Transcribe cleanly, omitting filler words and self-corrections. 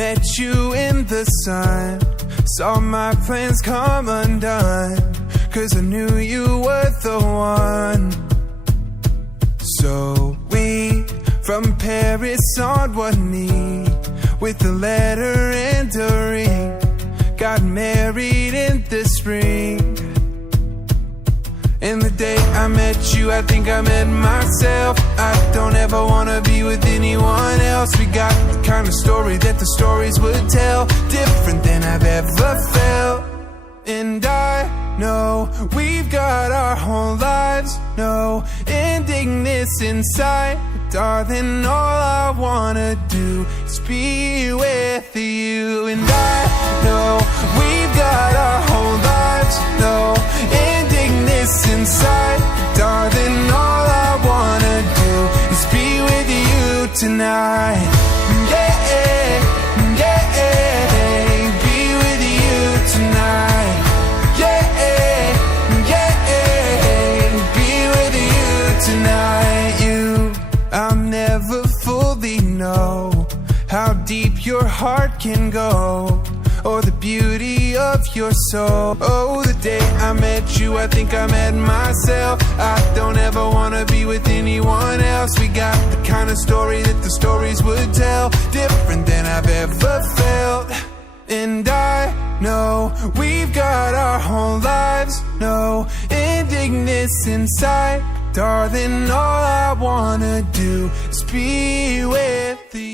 met you in the sun, saw my plans come undone, 'cause I knew you were the one. So we, from Paris on one knee, with a letter and a ring, got married in the spring. And the day I met you, I think I met myself. I don't ever wanna be with anyone else. We got the kind of story that the stories would tell, different than I've ever felt. And I know we've got our whole lives, no ending this inside. But darling, all I wanna do is be with you. And I know we've got our whole lives, no ending this inside. But darling, all I wanna do is be with you tonight. Yeah, yeah, be with you tonight. Tonight, I'll never fully know how deep your heart can go, or the beauty of your soul. Oh, the day I met you, I think I met myself. I don't ever wanna be with anyone else. We got the kind of story that the stories would tell, different than I've ever felt. And I know we've got our whole lives, no ending this inside. Darling, all I wanna do is be with you.